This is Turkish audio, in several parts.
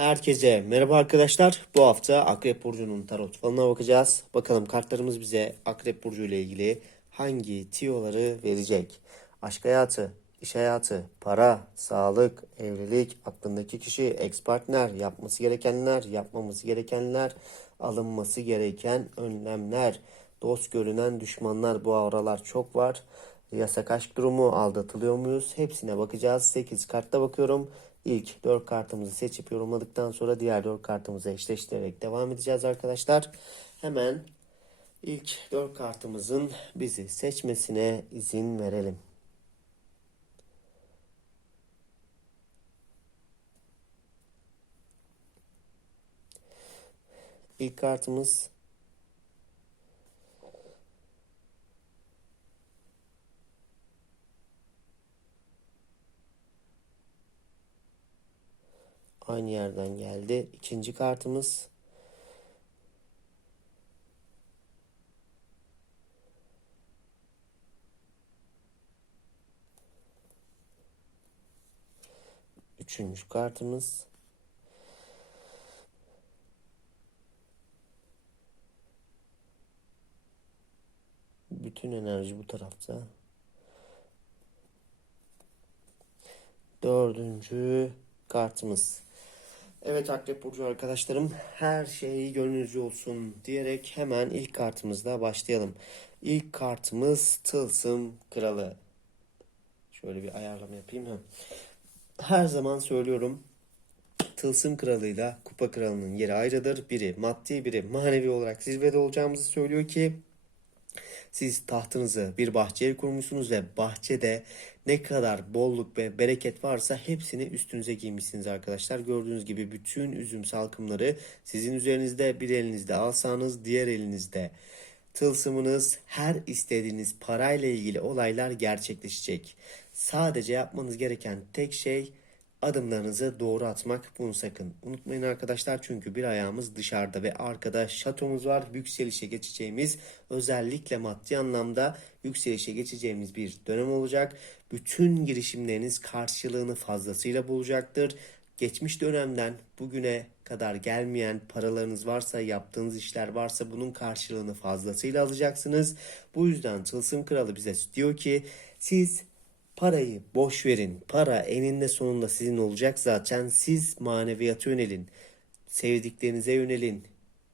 Herkese merhaba arkadaşlar. Bu hafta Akrep Burcu'nun tarot falına bakacağız. Bakalım kartlarımız bize Akrep Burcu ile ilgili hangi tiyoları verecek? Aşk hayatı, iş hayatı, para, sağlık, evlilik, aklındaki kişi, ex partner, yapması gerekenler, yapmaması gerekenler, alınması gereken önlemler, dost görünen düşmanlar bu aralar çok var. Yasak aşk durumu, aldatılıyor muyuz? Hepsine bakacağız. 8 kartta bakıyorum. İlk 4 kartımızı seçip yorumladıktan sonra diğer 4 kartımızı eşleştirerek devam edeceğiz arkadaşlar. Hemen ilk 4 kartımızın bizi seçmesine izin verelim. İlk kartımız aynı yerden geldi. İkinci kartımız Üçüncü kartımız Bütün enerji bu tarafta. Dördüncü kartımız. Evet Akrep Burcu arkadaşlarım her şey gönlünüzce olsun diyerek hemen ilk kartımızla başlayalım. İlk kartımız Tılsım Kralı. Şöyle bir ayarlama yapayım. Ha. Her zaman söylüyorum Tılsım Kralı'yla Kupa Kralı'nın yeri ayrıdır. Biri maddi biri manevi olarak zirvede olacağımızı söylüyor ki siz tahtınızı bir bahçeye kurmuşsunuz ve bahçede ne kadar bolluk ve bereket varsa hepsini üstünüze giymişsiniz arkadaşlar. Gördüğünüz gibi bütün üzüm salkımları sizin üzerinizde. Bir elinizde alsanız diğer elinizde tılsımınız her istediğiniz parayla ilgili olaylar gerçekleşecek. Sadece yapmanız gereken tek şey adımlarınızı doğru atmak. Bunu sakın unutmayın arkadaşlar. Çünkü bir ayağımız dışarıda ve arkada şatomuz var. Yükselişe geçeceğimiz özellikle maddi anlamda yükselişe geçeceğimiz bir dönem olacak bütün girişimleriniz karşılığını fazlasıyla bulacaktır geçmiş dönemden bugüne kadar gelmeyen paralarınız varsa yaptığınız işler varsa bunun karşılığını fazlasıyla alacaksınız bu yüzden Tılsım Kralı bize diyor ki siz Parayı boş verin. Para eninde sonunda sizin olacak zaten. Siz maneviyata yönelin. Sevdiklerinize yönelin.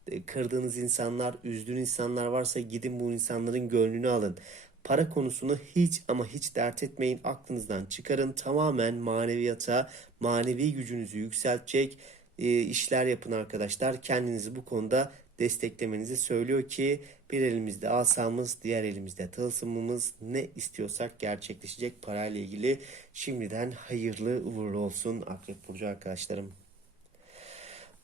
E, Kırdığınız insanlar, üzdüğünüz insanlar varsa gidin bu insanların gönlünü alın. Para konusunu hiç ama hiç dert etmeyin. Aklınızdan çıkarın. Tamamen maneviyata, manevi gücünüzü yükseltecek e, işler yapın arkadaşlar. Kendinizi bu konuda desteklemenizi söylüyor ki bir elimizde asamız, diğer elimizde tılsımımız ne istiyorsak gerçekleşecek parayla ilgili. Şimdiden hayırlı uğurlu olsun Akrep Burcu arkadaşlarım.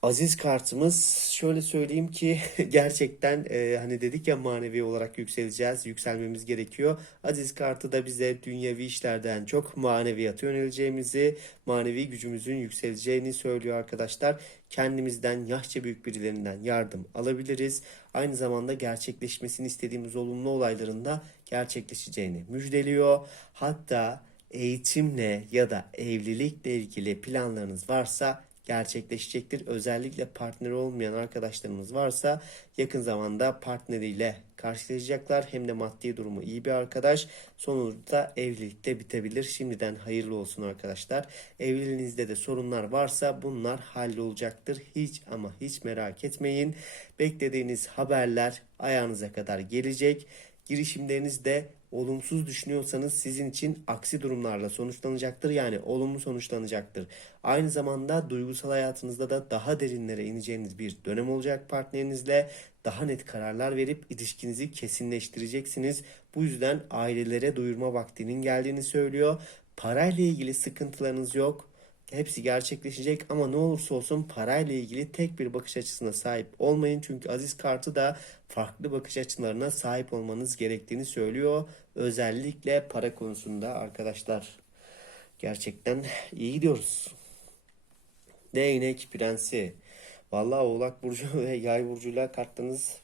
Aziz kartımız şöyle söyleyeyim ki gerçekten e, hani dedik ya manevi olarak yükseleceğiz, yükselmemiz gerekiyor. Aziz kartı da bize dünyevi işlerden çok maneviyata yöneleceğimizi, manevi gücümüzün yükseleceğini söylüyor arkadaşlar. Kendimizden yaşça büyük birilerinden yardım alabiliriz. Aynı zamanda gerçekleşmesini istediğimiz olumlu olayların da gerçekleşeceğini müjdeliyor. Hatta eğitimle ya da evlilikle ilgili planlarınız varsa gerçekleşecektir. Özellikle partneri olmayan arkadaşlarımız varsa yakın zamanda partneriyle karşılaşacaklar. Hem de maddi durumu iyi bir arkadaş. Sonuçta evlilikte bitebilir. Şimdiden hayırlı olsun arkadaşlar. Evliliğinizde de sorunlar varsa bunlar hallolacaktır. Hiç ama hiç merak etmeyin. Beklediğiniz haberler ayağınıza kadar gelecek. Girişimleriniz de olumsuz düşünüyorsanız sizin için aksi durumlarla sonuçlanacaktır. Yani olumlu sonuçlanacaktır. Aynı zamanda duygusal hayatınızda da daha derinlere ineceğiniz bir dönem olacak partnerinizle. Daha net kararlar verip ilişkinizi kesinleştireceksiniz. Bu yüzden ailelere duyurma vaktinin geldiğini söylüyor. Parayla ilgili sıkıntılarınız yok. Hepsi gerçekleşecek ama ne olursa olsun parayla ilgili tek bir bakış açısına sahip olmayın. Çünkü Aziz Kartı da farklı bakış açılarına sahip olmanız gerektiğini söylüyor. Özellikle para konusunda arkadaşlar. Gerçekten iyi gidiyoruz. Değnek Prensi. Vallahi Oğlak Burcu ve Yay Burcu'yla kartlarınız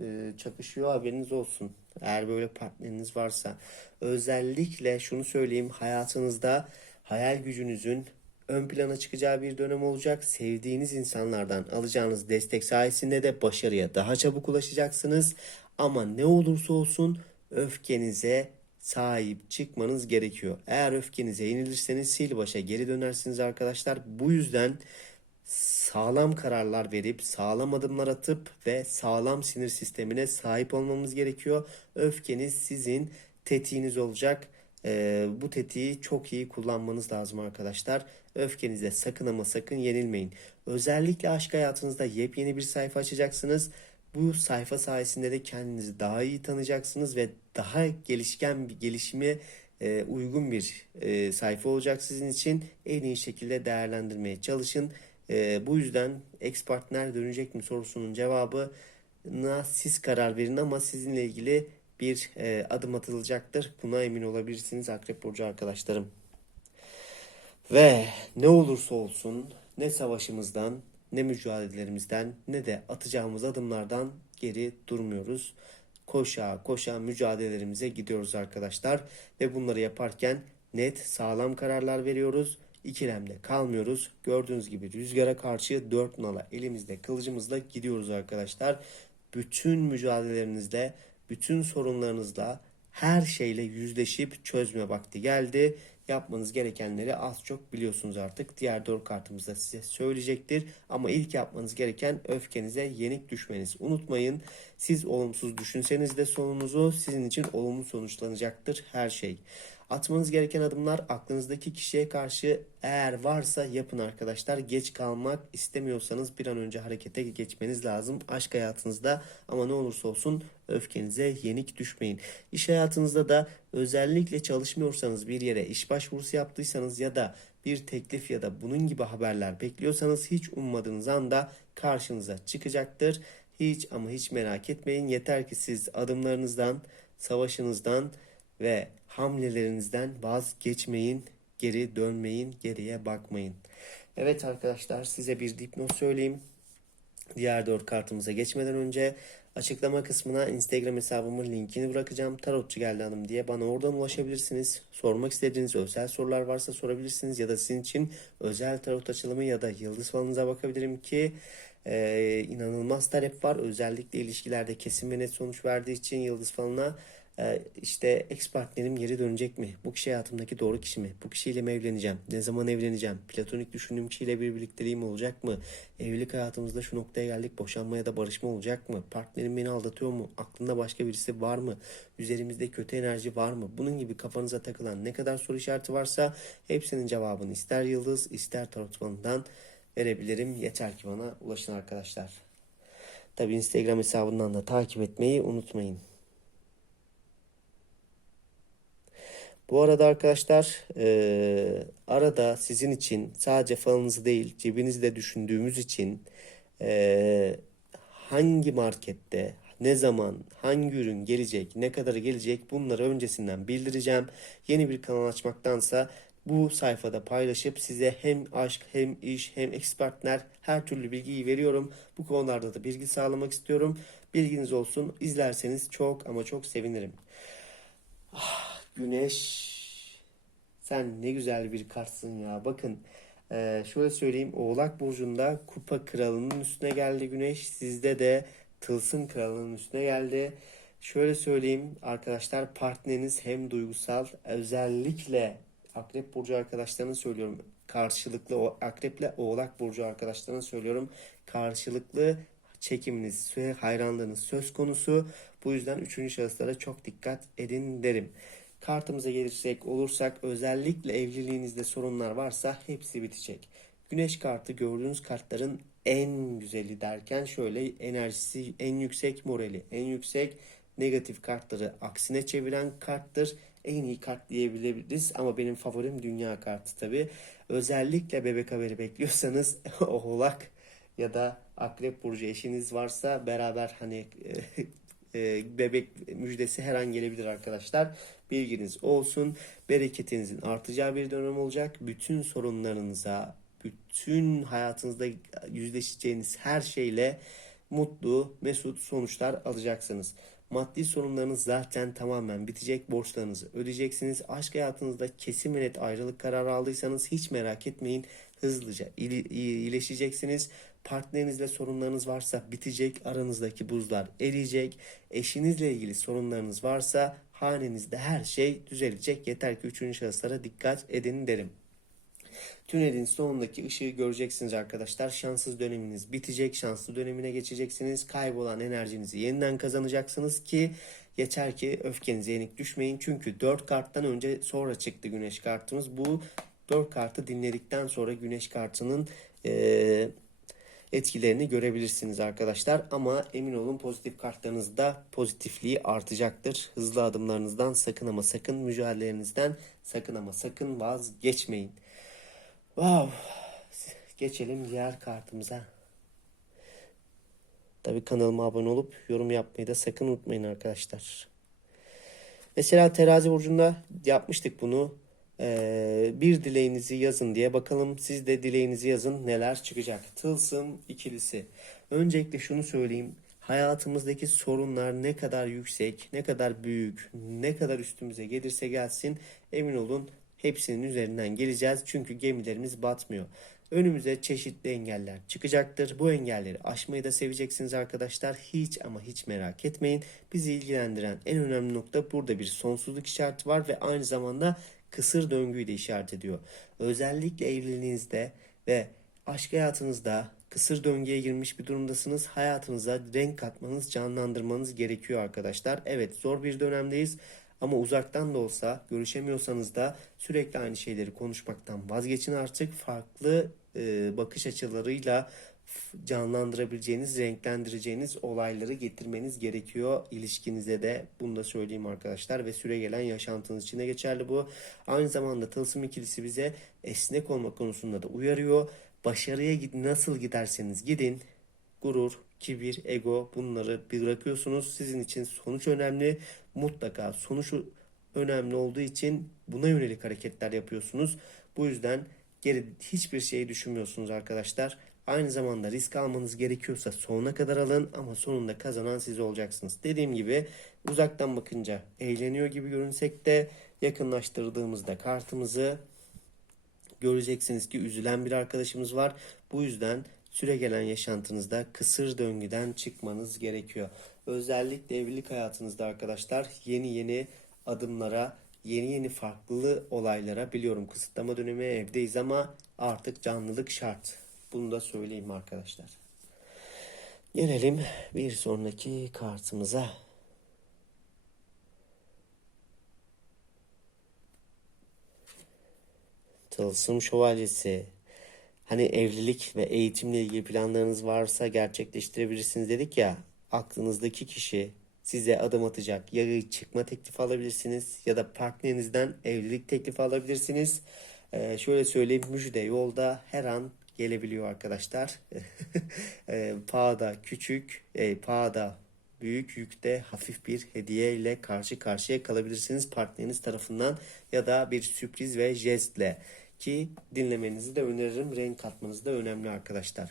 e, çakışıyor haberiniz olsun. Eğer böyle partneriniz varsa. Özellikle şunu söyleyeyim hayatınızda hayal gücünüzün ön plana çıkacağı bir dönem olacak. Sevdiğiniz insanlardan alacağınız destek sayesinde de başarıya daha çabuk ulaşacaksınız. Ama ne olursa olsun öfkenize sahip çıkmanız gerekiyor. Eğer öfkenize yenilirseniz sil başa geri dönersiniz arkadaşlar. Bu yüzden sağlam kararlar verip sağlam adımlar atıp ve sağlam sinir sistemine sahip olmamız gerekiyor. Öfkeniz sizin tetiğiniz olacak. Ee, bu tetiği çok iyi kullanmanız lazım arkadaşlar. Öfkenize sakın ama sakın yenilmeyin. Özellikle aşk hayatınızda yepyeni bir sayfa açacaksınız. Bu sayfa sayesinde de kendinizi daha iyi tanıyacaksınız ve daha gelişken bir gelişime e, uygun bir e, sayfa olacak sizin için. En iyi şekilde değerlendirmeye çalışın. E, bu yüzden ex partner dönecek mi sorusunun cevabına siz karar verin ama sizinle ilgili bir e, adım atılacaktır. Buna emin olabilirsiniz Akrep Burcu arkadaşlarım. Ve ne olursa olsun ne savaşımızdan ne mücadelelerimizden ne de atacağımız adımlardan geri durmuyoruz. Koşa koşa mücadelelerimize gidiyoruz arkadaşlar ve bunları yaparken net sağlam kararlar veriyoruz. İkilemde kalmıyoruz. Gördüğünüz gibi rüzgara karşı dört nala elimizde kılıcımızla gidiyoruz arkadaşlar. Bütün mücadelelerinizde, bütün sorunlarınızla her şeyle yüzleşip çözme vakti geldi. Yapmanız gerekenleri az çok biliyorsunuz artık. Diğer dört kartımız da size söyleyecektir. Ama ilk yapmanız gereken öfkenize yenik düşmeniz. Unutmayın siz olumsuz düşünseniz de sonunuzu sizin için olumlu sonuçlanacaktır her şey. Atmanız gereken adımlar aklınızdaki kişiye karşı eğer varsa yapın arkadaşlar. Geç kalmak istemiyorsanız bir an önce harekete geçmeniz lazım aşk hayatınızda ama ne olursa olsun öfkenize yenik düşmeyin. İş hayatınızda da özellikle çalışmıyorsanız bir yere iş başvurusu yaptıysanız ya da bir teklif ya da bunun gibi haberler bekliyorsanız hiç ummadığınız anda karşınıza çıkacaktır. Hiç ama hiç merak etmeyin. Yeter ki siz adımlarınızdan, savaşınızdan ve hamlelerinizden vazgeçmeyin, geri dönmeyin, geriye bakmayın. Evet arkadaşlar size bir dipnot söyleyeyim. Diğer dört kartımıza geçmeden önce açıklama kısmına Instagram hesabımın linkini bırakacağım. Tarotçu geldi hanım diye bana oradan ulaşabilirsiniz. Sormak istediğiniz özel sorular varsa sorabilirsiniz ya da sizin için özel tarot açılımı ya da yıldız falınıza bakabilirim ki e, inanılmaz talep var. Özellikle ilişkilerde kesin ve net sonuç verdiği için yıldız falına işte ex partnerim geri dönecek mi? Bu kişi hayatımdaki doğru kişi mi? Bu kişiyle mi evleneceğim? Ne zaman evleneceğim? Platonik düşündüğüm kişiyle bir birlikteliğim olacak mı? Evlilik hayatımızda şu noktaya geldik. Boşanma ya da barışma olacak mı? Partnerim beni aldatıyor mu? Aklında başka birisi var mı? Üzerimizde kötü enerji var mı? Bunun gibi kafanıza takılan ne kadar soru işareti varsa hepsinin cevabını ister yıldız ister tarot falından verebilirim. Yeter ki bana ulaşın arkadaşlar. Tabi Instagram hesabından da takip etmeyi unutmayın. Bu arada arkadaşlar e, arada sizin için sadece falınızı değil cebinizde düşündüğümüz için e, hangi markette ne zaman hangi ürün gelecek ne kadar gelecek bunları öncesinden bildireceğim. Yeni bir kanal açmaktansa bu sayfada paylaşıp size hem aşk hem iş hem ekspertler her türlü bilgiyi veriyorum. Bu konularda da bilgi sağlamak istiyorum. Bilginiz olsun. İzlerseniz çok ama çok sevinirim. Ah, güneş sen ne güzel bir kartsın ya. Bakın e, şöyle söyleyeyim. Oğlak Burcu'nda kupa kralının üstüne geldi güneş. Sizde de tılsım kralının üstüne geldi. Şöyle söyleyeyim arkadaşlar partneriniz hem duygusal özellikle Akrep Burcu arkadaşlarına söylüyorum. Karşılıklı o Akrep'le Oğlak Burcu arkadaşlarına söylüyorum. Karşılıklı çekiminiz, hayranlığınız söz konusu. Bu yüzden üçüncü şahıslara çok dikkat edin derim. Kartımıza gelirsek olursak özellikle evliliğinizde sorunlar varsa hepsi bitecek. Güneş kartı gördüğünüz kartların en güzeli derken şöyle enerjisi en yüksek morali en yüksek negatif kartları aksine çeviren karttır. En iyi kart diyebiliriz ama benim favorim dünya kartı tabi. Özellikle bebek haberi bekliyorsanız oğlak ya da akrep burcu eşiniz varsa beraber hani e, bebek müjdesi her an gelebilir arkadaşlar. Bilginiz olsun. Bereketinizin artacağı bir dönem olacak. Bütün sorunlarınıza, bütün hayatınızda yüzleşeceğiniz her şeyle mutlu, mesut sonuçlar alacaksınız. Maddi sorunlarınız zaten tamamen bitecek. Borçlarınızı ödeyeceksiniz. Aşk hayatınızda kesin ve net ayrılık kararı aldıysanız hiç merak etmeyin. Hızlıca iyileşeceksiniz. Partnerinizle sorunlarınız varsa bitecek. Aranızdaki buzlar eriyecek. Eşinizle ilgili sorunlarınız varsa hanenizde her şey düzelecek. Yeter ki üçüncü şahıslara dikkat edin derim. Tünelin sonundaki ışığı göreceksiniz arkadaşlar. Şanssız döneminiz bitecek. Şanslı dönemine geçeceksiniz. Kaybolan enerjinizi yeniden kazanacaksınız ki yeter ki öfkenize yenik düşmeyin. Çünkü 4 karttan önce sonra çıktı güneş kartımız. Bu 4 kartı dinledikten sonra güneş kartının eee, etkilerini görebilirsiniz arkadaşlar. Ama emin olun pozitif kartlarınızda pozitifliği artacaktır. Hızlı adımlarınızdan sakın ama sakın mücadelenizden sakın ama sakın vazgeçmeyin. Wow. Geçelim diğer kartımıza. Tabii kanalıma abone olup yorum yapmayı da sakın unutmayın arkadaşlar. Mesela terazi burcunda yapmıştık bunu. Ee, bir dileğinizi yazın diye bakalım siz de dileğinizi yazın neler çıkacak. Tılsım ikilisi. Öncelikle şunu söyleyeyim. Hayatımızdaki sorunlar ne kadar yüksek, ne kadar büyük, ne kadar üstümüze gelirse gelsin emin olun hepsinin üzerinden geleceğiz. Çünkü gemilerimiz batmıyor. Önümüze çeşitli engeller çıkacaktır. Bu engelleri aşmayı da seveceksiniz arkadaşlar. Hiç ama hiç merak etmeyin. Bizi ilgilendiren en önemli nokta burada bir sonsuzluk işareti var ve aynı zamanda kısır döngüyü de işaret ediyor. Özellikle evliliğinizde ve aşk hayatınızda kısır döngüye girmiş bir durumdasınız. Hayatınıza renk katmanız, canlandırmanız gerekiyor arkadaşlar. Evet zor bir dönemdeyiz. Ama uzaktan da olsa görüşemiyorsanız da sürekli aynı şeyleri konuşmaktan vazgeçin artık. Farklı e, bakış açılarıyla canlandırabileceğiniz, renklendireceğiniz olayları getirmeniz gerekiyor ilişkinize de. Bunu da söyleyeyim arkadaşlar ve süre gelen yaşantınız için de geçerli bu. Aynı zamanda tılsım ikilisi bize esnek olma konusunda da uyarıyor. Başarıya gid nasıl giderseniz gidin gurur, kibir, ego bunları bırakıyorsunuz. Sizin için sonuç önemli. Mutlaka sonuç önemli olduğu için buna yönelik hareketler yapıyorsunuz. Bu yüzden geri hiçbir şeyi düşünmüyorsunuz arkadaşlar. Aynı zamanda risk almanız gerekiyorsa sonuna kadar alın ama sonunda kazanan siz olacaksınız. Dediğim gibi uzaktan bakınca eğleniyor gibi görünsek de yakınlaştırdığımızda kartımızı göreceksiniz ki üzülen bir arkadaşımız var. Bu yüzden süre gelen yaşantınızda kısır döngüden çıkmanız gerekiyor. Özellikle evlilik hayatınızda arkadaşlar yeni yeni adımlara, yeni yeni farklı olaylara biliyorum kısıtlama dönemi evdeyiz ama artık canlılık şart. Bunu da söyleyeyim arkadaşlar. Gelelim bir sonraki kartımıza. Tılsım Şövalyesi. Hani evlilik ve eğitimle ilgili planlarınız varsa gerçekleştirebilirsiniz dedik ya. Aklınızdaki kişi size adım atacak. Ya çıkma teklifi alabilirsiniz ya da partnerinizden evlilik teklifi alabilirsiniz. Ee, şöyle söyleyeyim müjde yolda her an gelebiliyor arkadaşlar. e, pahada küçük, e, pahada büyük yükte hafif bir hediye ile karşı karşıya kalabilirsiniz partneriniz tarafından ya da bir sürpriz ve jestle ki dinlemenizi de öneririm. Renk katmanız da önemli arkadaşlar.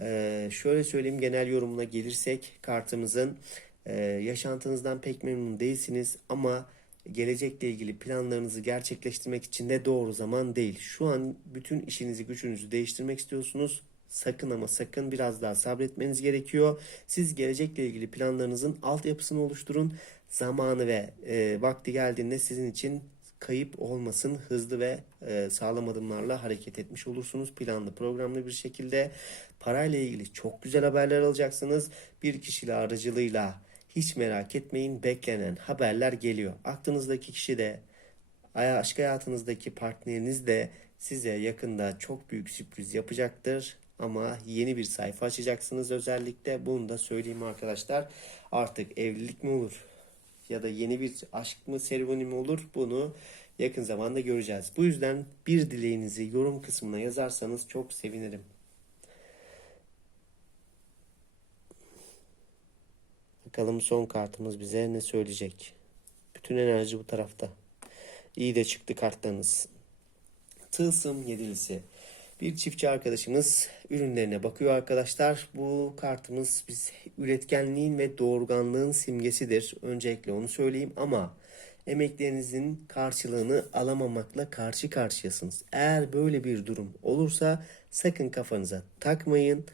Ee, şöyle söyleyeyim genel yorumuna gelirsek kartımızın e, yaşantınızdan pek memnun değilsiniz ama gelecekle ilgili planlarınızı gerçekleştirmek için de doğru zaman değil. Şu an bütün işinizi gücünüzü değiştirmek istiyorsunuz. Sakın ama sakın biraz daha sabretmeniz gerekiyor. Siz gelecekle ilgili planlarınızın altyapısını oluşturun. Zamanı ve e, vakti geldiğinde sizin için kayıp olmasın. Hızlı ve e, sağlam adımlarla hareket etmiş olursunuz. Planlı programlı bir şekilde parayla ilgili çok güzel haberler alacaksınız. Bir kişiyle aracılığıyla hiç merak etmeyin beklenen haberler geliyor. Aklınızdaki kişi de aşk hayatınızdaki partneriniz de size yakında çok büyük sürpriz yapacaktır. Ama yeni bir sayfa açacaksınız özellikle. Bunu da söyleyeyim arkadaşlar. Artık evlilik mi olur? Ya da yeni bir aşk mı serüveni mi olur? Bunu yakın zamanda göreceğiz. Bu yüzden bir dileğinizi yorum kısmına yazarsanız çok sevinirim. Bakalım son kartımız bize ne söyleyecek. Bütün enerji bu tarafta. İyi de çıktı kartlarınız. Tılsım yedilisi. Bir çiftçi arkadaşımız ürünlerine bakıyor arkadaşlar. Bu kartımız biz üretkenliğin ve doğurganlığın simgesidir. Öncelikle onu söyleyeyim ama emeklerinizin karşılığını alamamakla karşı karşıyasınız. Eğer böyle bir durum olursa sakın kafanıza takmayın.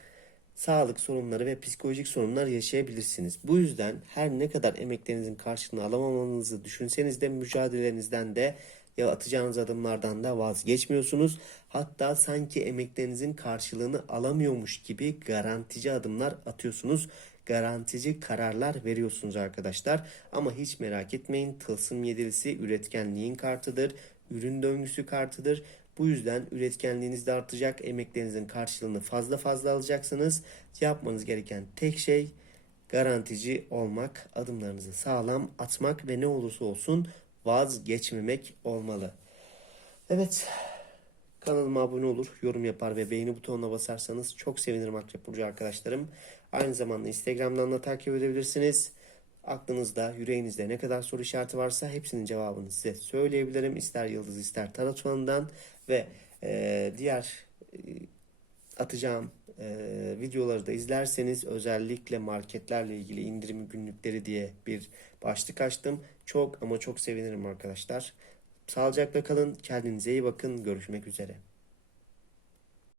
Sağlık sorunları ve psikolojik sorunlar yaşayabilirsiniz. Bu yüzden her ne kadar emeklerinizin karşılığını alamamanızı düşünseniz de mücadelenizden de ya atacağınız adımlardan da vazgeçmiyorsunuz. Hatta sanki emeklerinizin karşılığını alamıyormuş gibi garantici adımlar atıyorsunuz. Garantici kararlar veriyorsunuz arkadaşlar. Ama hiç merak etmeyin. Tılsım yedilisi üretkenliğin kartıdır. Ürün döngüsü kartıdır. Bu yüzden üretkenliğiniz de artacak. Emeklerinizin karşılığını fazla fazla alacaksınız. Yapmanız gereken tek şey garantici olmak, adımlarınızı sağlam atmak ve ne olursa olsun vazgeçmemek olmalı. Evet, kanalıma abone olur, yorum yapar ve beğeni butonuna basarsanız çok sevinirim Akrep Burcu arkadaşlarım. Aynı zamanda Instagram'dan da takip edebilirsiniz. Aklınızda, yüreğinizde ne kadar soru işareti varsa hepsinin cevabını size söyleyebilirim. İster yıldız ister tarot falından ve e, diğer e, atacağım e, videoları da izlerseniz özellikle marketlerle ilgili indirim günlükleri diye bir başlık açtım. Çok ama çok sevinirim arkadaşlar. Sağlıcakla kalın, kendinize iyi bakın. Görüşmek üzere.